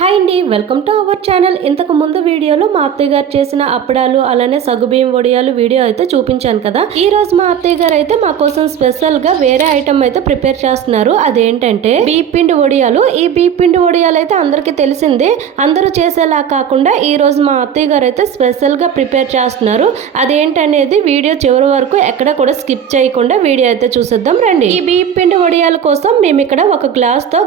Hi అండి, welcome to our channel. ఇంతకు ముందు వీడియోలో మా అత్తయ్య గారు చేసిన అప్పడాలు అలానే సగ్గుబియ్యం వడియాలు వీడియో అయితే చూపించాను కదా. ఈ రోజు మా అత్తయ్య గారు అయితే మా కోసం స్పెషల్ గా వేరే ఐటమ్ అయితే ప్రిపేర్ చేస్తున్నారు. అదేంటంటే బియ్యం పిండి వడియాలు. ఈ బియ్యం పిండి వడియాలు అయితే అందరికి తెలిసిందే, అందరూ చేసేలా కాకుండా ఈ రోజు మా అత్తయ్య గారు అయితే స్పెషల్ గా ప్రిపేర్ చేస్తున్నారు. అదేంటనేది వీడియో చివరి వరకు ఎక్కడ కూడా స్కిప్ చేయకుండా వీడియో అయితే చూసేద్దాం రండి. ఈ బియ్యం పిండి వడియాల కోసం మేము ఇక్కడ ఒక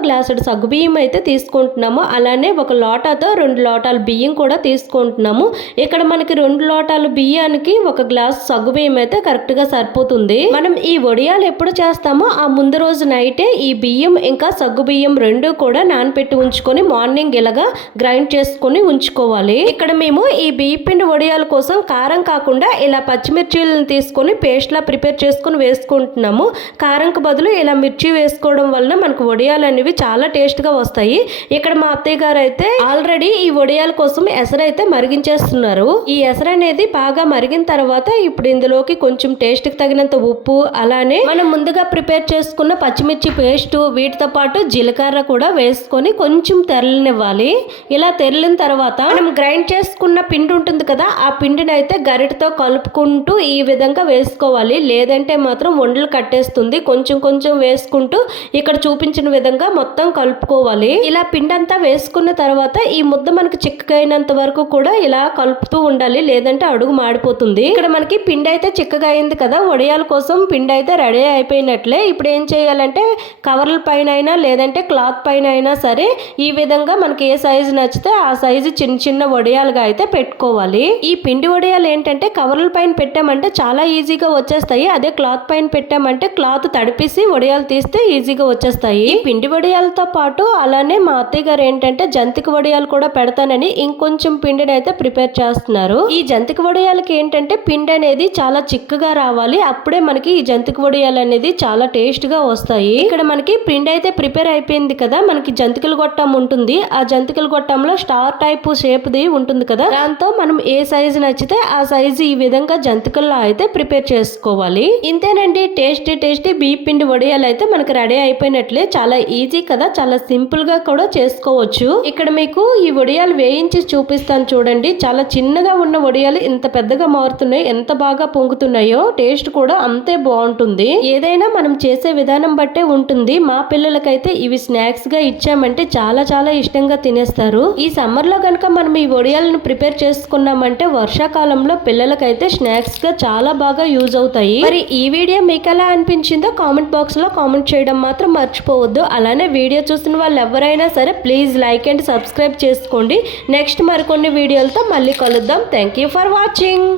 గ్లాసుడు సగ్గుబియ్యం అయితే తీసుకుంటున్నాము. అలానే ఒక లోటాతో 2 లోటాల బియ్యం కూడా తీసుకుంటున్నాము. ఇక్కడ మనకి 2 లోటాల బియ్యానికి ఒక గ్లాస్ సగ్గుబియ్యం అయితే కరెక్ట్ గా సరిపోతుంది. మనం ఈ వడియాలు ఎప్పుడు చేస్తామో ఆ ముందు రోజు నైటే ఈ బియ్యం ఇంకా సగ్గుబియ్యం 2 కూడా నానపెట్టి ఉంచుకొని మార్నింగ్ ఇలాగా గ్రైండ్ చేసుకొని ఉంచుకోవాలి. ఇక్కడ మేము ఈ బియ్యం పిండి వడియాల కోసం కారం కాకుండా ఇలా పచ్చిమిర్చీలను తీసుకొని పేస్ట్ లా ప్రిపేర్ చేసుకొని వేసుకుంటున్నాము. కారంకు బదులు ఇలా మిర్చి వేసుకోవడం వల్ల మనకు వడియాలు అనేవి చాలా టేస్ట్ గా వస్తాయి. ఇక్కడ మా అత్తయ్య గారు అయితే ఆల్రెడీ ఈ వడియాల కోసం ఎసరు అయితే మరిగించేస్తున్నారు. ఈ ఎసరు అనేది బాగా మరిగిన తర్వాత ఇప్పుడు ఇందులోకి కొంచెం టేస్ట్ కి తగినంత ఉప్పు, అలానే మనం ముందుగా ప్రిపేర్ చేసుకున్న పచ్చిమిర్చి పేస్ట్, వీటితో పాటు జీలకర్ర కూడా వేసుకొని కొంచెం తెరలనివ్వాలి. ఇలా తెరలిన తర్వాత మనం గ్రైండ్ చేసుకున్న పిండి ఉంటుంది కదా, ఆ పిండిని అయితే గరిటతో కలుపుకుంటూ ఈ విధంగా వేసుకోవాలి. లేదంటే మాత్రం వండలు కట్టేస్తుంది. కొంచెం కొంచెం వేసుకుంటూ ఇక్కడ చూపించిన విధంగా మొత్తం కలుపుకోవాలి. ఇలా పిండి అంతా వేసుకున్న తర్వాత ఈ ముద్ద మనకు చిక్కగైనంత వరకు కూడా ఇలా కలుపుతూ ఉండాలి, లేదంటే అడుగు మాడిపోతుంది. ఇక్కడ మనకి పిండి అయితే చిక్కగా అయింది కదా, వడియాల కోసం పిండి అయితే రెడీ అయిపోయినట్లే. ఇప్పుడు ఏం చేయాలంటే కవర్ల పైన అయినా లేదంటే క్లాత్ పైన అయినా సరే ఈ విధంగా మనకి ఏ సైజు నచ్చితే ఆ సైజు చిన్న చిన్న వడియాలుగా అయితే పెట్టుకోవాలి. ఈ పిండి వడియాలు ఏంటంటే కవర్ల పైన పెట్టామంటే చాలా ఈజీగా వచ్చేస్తాయి. అదే క్లాత్ పైన పెట్టామంటే క్లాత్ తడిపేసి వడియాలు తీస్తే ఈజీగా వచ్చేస్తాయి. ఈ పిండి వడియాలతో పాటు అలానే మా అత్తయ్య గారు ఏంటంటే జంతిక వడియాలు కూడా పెడతానని ఇంకొంచెం పిండిని అయితే ప్రిపేర్ చేస్తున్నారు. ఈ జంతిక వడియాలకి ఏంటంటే పిండి అనేది చాలా చిక్కగా రావాలి. అప్పుడే మనకి ఈ జంతిక వడియాలు అనేది చాలా టేస్ట్ గా వస్తాయి. ఇక్కడ మనకి పిండి అయితే ప్రిపేర్ అయిపోయింది కదా, మనకి జంతికల గొట్టం ఉంటుంది. ఆ జంతికల గొట్టంలో స్టార్ టైప్ షేప్ ది ఉంటుంది కదా, దాంతో మనం ఏ సైజు నచ్చితే ఆ సైజు ఈ విధంగా జంతికల్లో అయితే ప్రిపేర్ చేసుకోవాలి. ఇంతేనండి, టేస్టీ బియ్యం పిండి వడియాలు అయితే మనకి రెడీ అయిపోయినట్లే. చాలా ఈజీ కదా, చాలా సింపుల్ గా కూడా చేసుకోవచ్చు. ఇక్కడ మీకు ఈ వడియాలు వేయించి చూపిస్తాను చూడండి. చాలా చిన్నగా ఉన్న వడియాలు ఇంత పెద్దగా మారుతున్నాయి. ఎంత బాగా పొంగుతున్నాయో టేస్ట్ కూడా అంతే బాగుంటుంది. ఏదైనా మనం చేసే విధానం బట్టే ఉంటుంది. మా పిల్లలకైతే ఇవి స్నాక్స్ గా ఇచ్చామంటే చాలా చాలా ఇష్టంగా తినేస్తారు. ఈ సమ్మర్ లో కనుక మనం ఈ వడియాలను ప్రిపేర్ చేసుకున్నామంటే వర్షాకాలంలో పిల్లలకైతే స్నాక్స్ గా చాలా బాగా యూజ్ అవుతాయి. మరి ఈ వీడియో మీకు ఎలా అనిపించిందో కామెంట్ బాక్స్ లో కామెంట్ చేయడం మాత్రం మర్చిపోవద్దు. అలానే వీడియో చూసిన వాళ్ళు ఎవరైనా సరే ప్లీజ్ లైక్ అండ్ సబ్స్క్రైబ్ చేసుకోండి. నెక్స్ట్ మరికొన్ని వీడియోలతో మళ్ళీ కలుద్దాం. Thank you for watching.